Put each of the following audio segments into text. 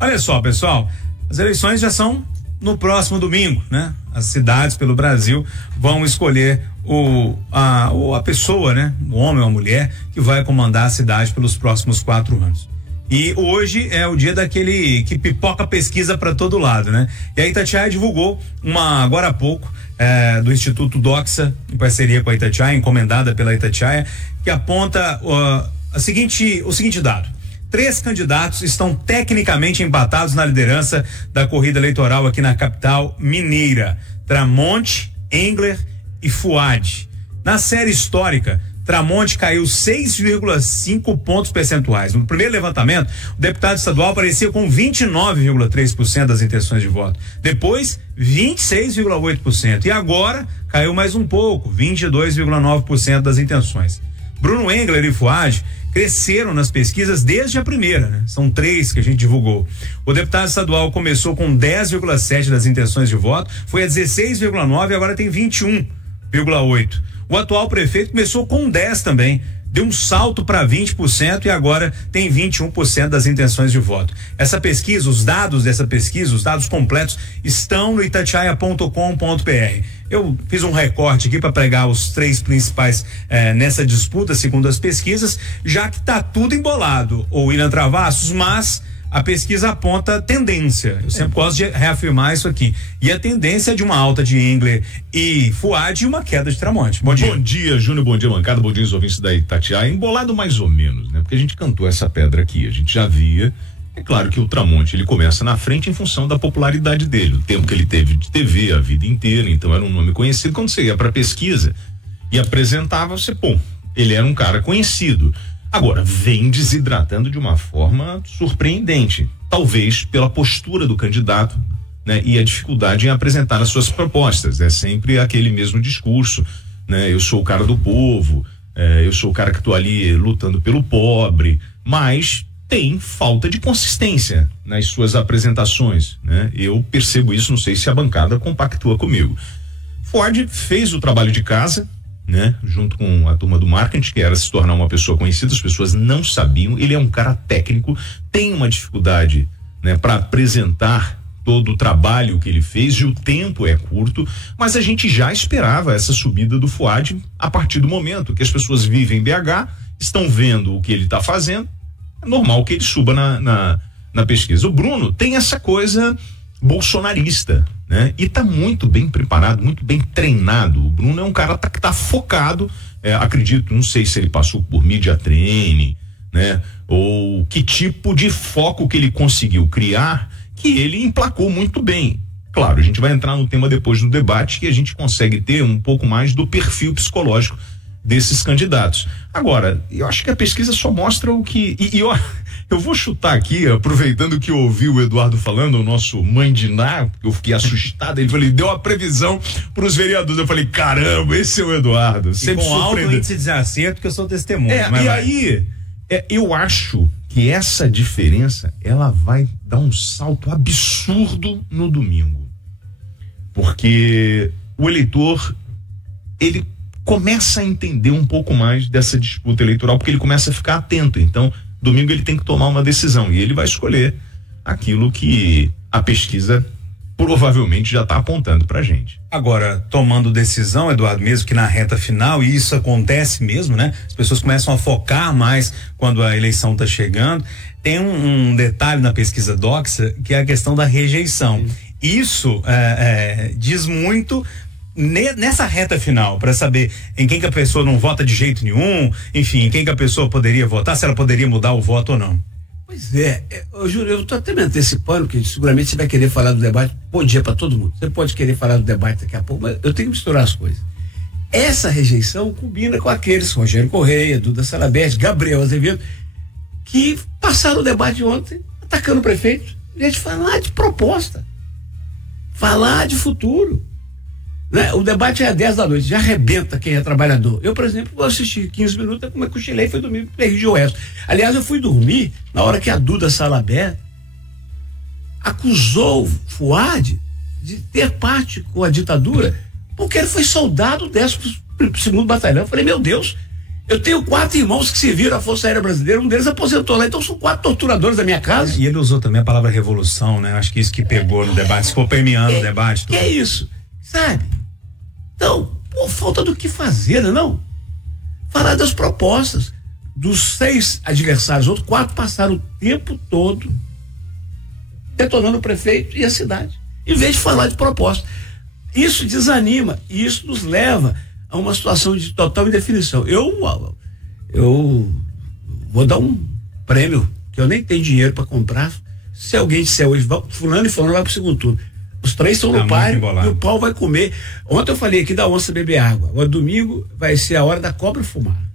Olha só, pessoal, as eleições já são no próximo domingo, né? As cidades pelo Brasil vão escolher a pessoa, né? O homem ou a mulher que vai comandar a cidade pelos próximos 4 anos. E hoje é o dia daquele que pipoca pesquisa para todo lado, né? E a Itatiaia divulgou agora há pouco, do Instituto Doxa, em parceria com a Itatiaia, encomendada pela Itatiaia, que aponta o seguinte dado: 3 candidatos estão tecnicamente empatados na liderança da corrida eleitoral aqui na capital mineira: Tramonte, Engler e Fuad. Na série histórica, Tramonte caiu 6,5 pontos percentuais. No primeiro levantamento, o deputado estadual aparecia com 29,3% das intenções de voto. Depois, 26,8%. E agora, caiu mais um pouco, 22,9% das intenções. Bruno Engler e Fuad cresceram nas pesquisas desde a primeira, né? São 3 que a gente divulgou. O deputado estadual começou com 10,7% das intenções de voto, foi a 16,9% e agora tem 21,8%. O atual prefeito começou com 10 também, deu um salto para 20% e agora tem 21% das intenções de voto. Essa pesquisa, os dados dessa pesquisa, os dados completos estão no itatiaia.com.br. Eu fiz um recorte aqui para pegar os 3 principais nessa disputa, segundo as pesquisas, já que tá tudo embolado, o William Travassos, mas a pesquisa aponta tendência. Eu sempre gosto de reafirmar isso aqui. E a tendência é de uma alta de Engler e Fuad e uma queda de Tramonte. Bom dia. Bom dia, Júnior. Bom dia, bancada. Bom dia, os ouvintes da Itatiaia. Embolado mais ou menos, né? Porque a gente cantou essa pedra aqui. A gente já via. É claro que o Tramonte, ele começa na frente em função da popularidade dele. O tempo que ele teve de TV a vida inteira. Então era um nome conhecido. Quando você ia pra pesquisa e apresentava, ele era um cara conhecido. Agora, vem desidratando de uma forma surpreendente, talvez pela postura do candidato, né? E a dificuldade em apresentar as suas propostas. É sempre aquele mesmo discurso, né? Eu sou o cara do povo, eu sou o cara que tô ali lutando pelo pobre, mas tem falta de consistência nas suas apresentações, né? Eu percebo isso, não sei se a bancada compactua comigo. Ford fez o trabalho de casa, né? Junto com a turma do marketing, que era se tornar uma pessoa conhecida, as pessoas não sabiam. Ele é um cara técnico, tem uma dificuldade, né, para apresentar todo o trabalho que ele fez, e o tempo é curto, mas a gente já esperava essa subida do Fuad a partir do momento que as pessoas vivem em BH, estão vendo o que ele está fazendo, é normal que ele suba na pesquisa. O Bruno tem essa coisa bolsonarista, né? E tá muito bem preparado, muito bem treinado. O Bruno é um cara que tá focado, acredito, não sei se ele passou por media training, né? Ou que tipo de foco que ele conseguiu criar, que ele emplacou muito bem. Claro, a gente vai entrar no tema depois do debate, que a gente consegue ter um pouco mais do perfil psicológico desses candidatos. Agora, eu acho que a pesquisa só mostra o que... Eu vou chutar aqui, aproveitando que eu ouvi o Eduardo falando, o nosso Mandiná, eu fiquei assustado, ele deu a previsão para os vereadores, eu falei, caramba, esse é o Eduardo. Sempre com alto índice de acerto, que eu sou testemunha. Aí, eu acho que essa diferença, ela vai dar um salto absurdo no domingo. Porque o eleitor, ele começa a entender um pouco mais dessa disputa eleitoral, porque ele começa a ficar atento. Então, domingo ele tem que tomar uma decisão e ele vai escolher aquilo que a pesquisa provavelmente já está apontando pra gente. Agora, tomando decisão, Eduardo, mesmo que na reta final, e isso acontece mesmo, né? As pessoas começam a focar mais quando a eleição está chegando. Tem um detalhe na pesquisa Doxa, que é a questão da rejeição. Isso diz muito nessa reta final, para saber em quem que a pessoa não vota de jeito nenhum, enfim, em quem que a pessoa poderia votar, se ela poderia mudar o voto ou não. Pois Júlio, eu tô até me antecipando, que seguramente você vai querer falar do debate. Bom dia para todo mundo. Você pode querer falar do debate daqui a pouco, mas eu tenho que misturar as coisas. Essa rejeição combina com aqueles, Rogério Correia, Duda Salabert, Gabriel Azevedo, que passaram o debate ontem atacando o prefeito. A gente falar de proposta, falar de futuro. Né? O debate é às 10 da noite, já arrebenta quem é trabalhador. Eu, por exemplo, vou assistir 15 minutos, como eu cochilei, foi dormir no Rio de Oeste. Aliás, eu fui dormir na hora que a Duda Salabert acusou o Fuad de ter parte com a ditadura, porque ele foi soldado do 12º Batalhão. Eu falei, meu Deus, Eu tenho 4 irmãos que serviram à Força Aérea Brasileira, um deles aposentou lá, então são 4 torturadores da minha casa. E ele usou também a palavra revolução, né? Acho que isso que pegou no debate, ficou permeando o debate. Que é isso, sabe? Então, por falta do que fazer, não? Falar das propostas. Dos 6 adversários, outros 4 passaram o tempo todo detonando o prefeito e a cidade, em vez de falar de proposta. Isso desanima e isso nos leva a uma situação de total indefinição. Eu vou dar um prêmio que eu nem tenho dinheiro para comprar. Se alguém disser hoje, fulano e fulano vai pro segundo turno. Os 3 estão no páreo e o pau vai comer. Ontem eu falei aqui da onça beber água. Agora domingo vai ser a hora da cobra fumar.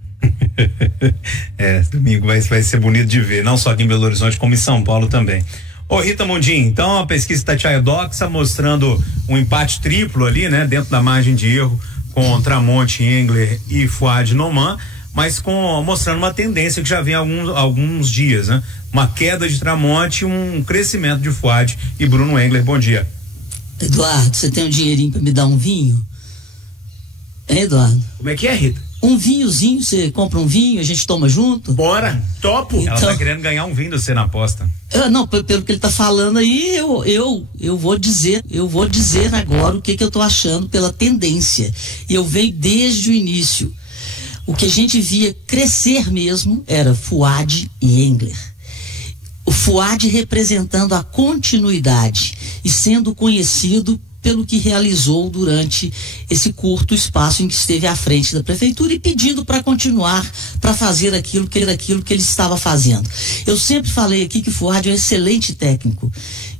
Domingo vai ser bonito de ver, não só aqui em Belo Horizonte, como em São Paulo também. Ô Rita Mundim, então a pesquisa Itatiaia Doxa mostrando um empate triplo ali, né? Dentro da margem de erro com Tramonte, Engler e Fouad Noman, mas mostrando uma tendência que já vem há alguns dias, né? Uma queda de Tramonte e um crescimento de Fouad e Bruno Engler. Bom dia. Eduardo, você tem um dinheirinho pra me dar um vinho? Hein, Eduardo? Como é que é, Rita? Um vinhozinho, você compra um vinho, a gente toma junto? Bora, topo. Ela tá querendo ganhar um vinho de você na aposta. Não, pelo que ele tá falando aí, eu vou dizer agora o que eu tô achando pela tendência. E eu venho desde o início. O que a gente via crescer mesmo era Fouad e Engler. O Fouad representando a continuidade e sendo conhecido pelo que realizou durante esse curto espaço em que esteve à frente da prefeitura e pedindo para continuar, para fazer aquilo que ele estava fazendo. Eu sempre falei aqui que o Fouad é um excelente técnico.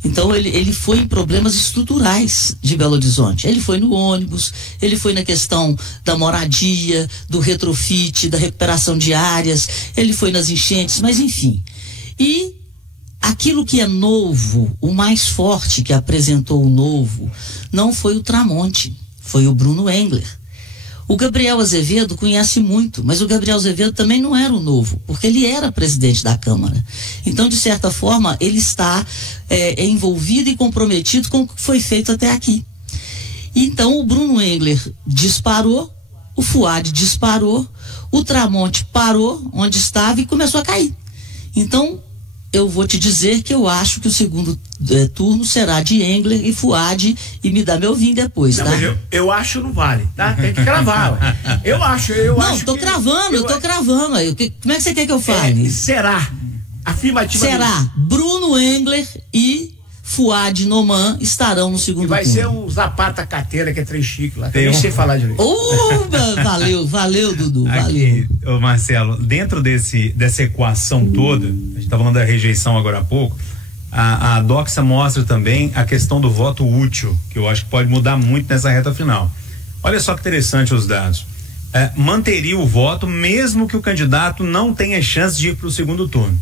Então ele foi em problemas estruturais de Belo Horizonte. Ele foi no ônibus, ele foi na questão da moradia, do retrofit, da recuperação de áreas, ele foi nas enchentes, mas enfim. E aquilo que é novo, o mais forte que apresentou o novo, não foi o Tramonte, foi o Bruno Engler. O Gabriel Azevedo conhece muito, mas o Gabriel Azevedo também não era o novo, porque ele era presidente da Câmara. Então, de certa forma, ele está envolvido e comprometido com o que foi feito até aqui. Então, o Bruno Engler disparou, o Fouad disparou, o Tramonte parou onde estava e começou a cair. Então, eu vou te dizer que eu acho que o segundo turno será de Engler e Fouad, e me dá meu vinho depois, tá? Não, mas eu acho não vale, tá? Tem que cravar. Eu acho tô cravando. Como é que você quer que eu fale? Será? Afirmativa. Será? Bruno Engler e Fouad Noman estarão no segundo turno. Vai ser um Zapata Cateira, que é 3 chiques lá. Nem sei falar direito. Valeu, Dudu. Aqui, ô Marcelo, dentro dessa equação toda, a gente tá falando da rejeição agora há pouco, a Doxa mostra também a questão do voto útil, que eu acho que pode mudar muito nessa reta final. Olha só que interessante os dados. Manteria o voto mesmo que o candidato não tenha chance de ir para o segundo turno.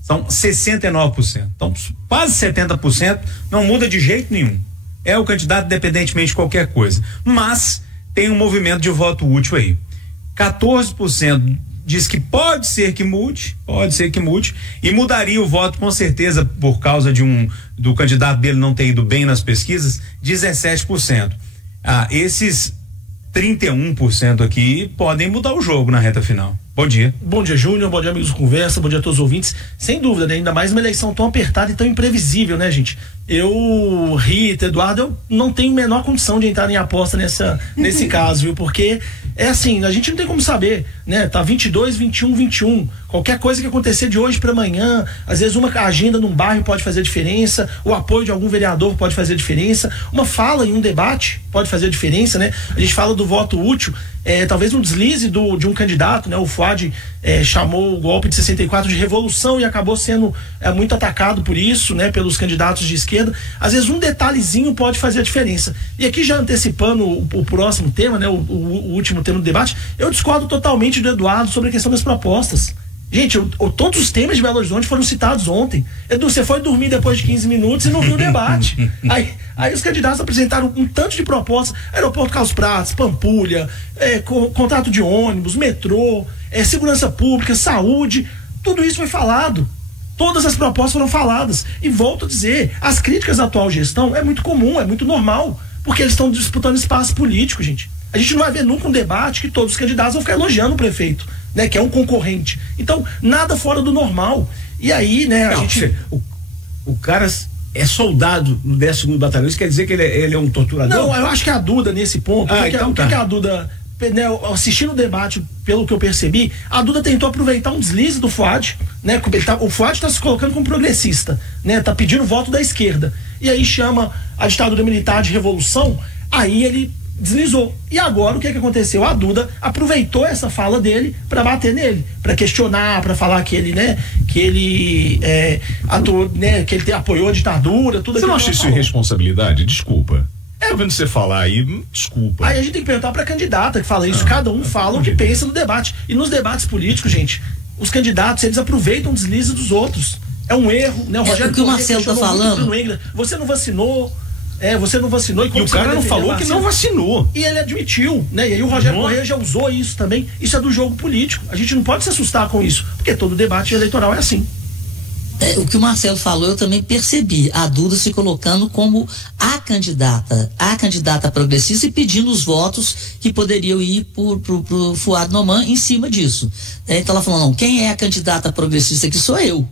São 69%. Então, quase 70% não muda de jeito nenhum. É o candidato independentemente de qualquer coisa. Mas tem um movimento de voto útil aí. 14% diz que pode ser que mude, e mudaria o voto com certeza por causa do candidato dele não ter ido bem nas pesquisas, 17%. Esses 31% aqui podem mudar o jogo na reta final. Bom dia. Bom dia, Júnior. Bom dia, amigos do Conversa. Bom dia a todos os ouvintes. Sem dúvida, né? Ainda mais uma eleição tão apertada e tão imprevisível, né, gente? Eu, Rita, Eduardo, eu não tenho a menor condição de entrar em aposta nesse caso, viu? Porque é assim, a gente não tem como saber, né? Tá 22, 21, 21. Qualquer coisa que acontecer de hoje para amanhã, às vezes uma agenda num bairro pode fazer diferença, o apoio de algum vereador pode fazer diferença, uma fala em um debate pode fazer diferença, né? A gente fala do voto útil, talvez um deslize de um candidato, né? O Fouad chamou o golpe de 64 de revolução e acabou sendo muito atacado por isso, né? Pelos candidatos de esquerda. Às vezes um detalhezinho pode fazer a diferença. E aqui já antecipando o próximo tema, né? O último tema do debate, eu discordo totalmente do Eduardo sobre a questão das propostas. Gente, todos os temas de Belo Horizonte foram citados ontem. Edu, você foi dormir depois de 15 minutos e não viu o debate. Aí os candidatos apresentaram um tanto de propostas: aeroporto Carlos Prates, Pampulha, contrato de ônibus, metrô, segurança pública, saúde. Tudo isso foi falado. Todas as propostas foram faladas. E volto a dizer, as críticas à atual gestão é muito comum, é muito normal, porque eles estão disputando espaço político, gente. A gente não vai ver nunca um debate que todos os candidatos vão ficar elogiando o prefeito. né? Que é um concorrente. Então, nada fora do normal. E aí, né, o cara é soldado no 10º Batalhão, isso quer dizer que ele é um torturador? Não, eu acho que a Duda, nesse ponto, o que a Duda, né, assistindo o debate, pelo que eu percebi, a Duda tentou aproveitar um deslize do Fuad, né? O Fuad está se colocando como progressista, né? Tá pedindo voto da esquerda. E aí chama a ditadura militar de revolução, aí ele deslizou. E agora o que aconteceu? A Duda aproveitou essa fala dele para bater nele, para questionar, para falar que ele, né, atuou, né, que ele apoiou a ditadura, tudo aquilo. Você não acha isso irresponsabilidade? Desculpa. Vendo você falar aí, desculpa. Aí a gente tem que perguntar pra candidata que fala isso, cada um fala o que pensa no debate. E nos debates políticos, gente, os candidatos, eles aproveitam o deslize dos outros. É um erro, né? O Rogério o que o Marcelo tá falando. Você não vacinou. Você não vacinou. E o cara não falou que não vacinou. E ele admitiu, né? E aí o Rogério Correia já usou isso também. Isso é do jogo político. A gente não pode se assustar com isso, porque todo debate eleitoral é assim. O que o Marcelo falou, eu também percebi. A Duda se colocando como a candidata progressista e pedindo os votos que poderiam ir pro Fuad Noman em cima disso. Então ela falou, não, quem é a candidata progressista aqui sou eu.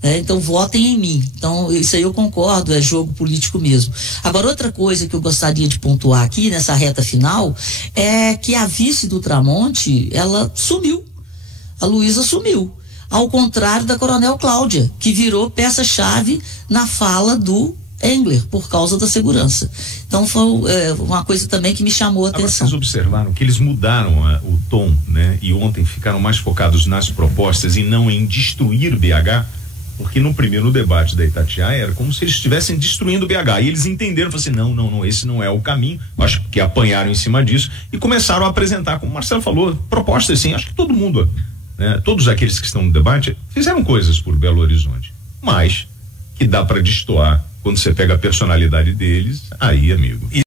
Então votem em mim. Então isso aí eu concordo, é jogo político mesmo. Agora, outra coisa que eu gostaria de pontuar aqui nessa reta final é que a vice do Tramonte, ela sumiu. A Luísa sumiu. Ao contrário da Coronel Cláudia, que virou peça-chave na fala do Engler, por causa da segurança. Então foi uma coisa também que me chamou a atenção. Agora, vocês observaram que eles mudaram o tom, né? E ontem ficaram mais focados nas propostas e não em destruir BH, porque no primeiro debate da Itatiaia era como se eles estivessem destruindo BH, e eles entenderam, falaram assim, não, esse não é o caminho. Acho que apanharam em cima disso e começaram a apresentar, como o Marcelo falou, propostas assim, acho que todo mundo, todos aqueles que estão no debate fizeram coisas por Belo Horizonte, mas que dá para destoar quando você pega a personalidade deles, aí, amigo.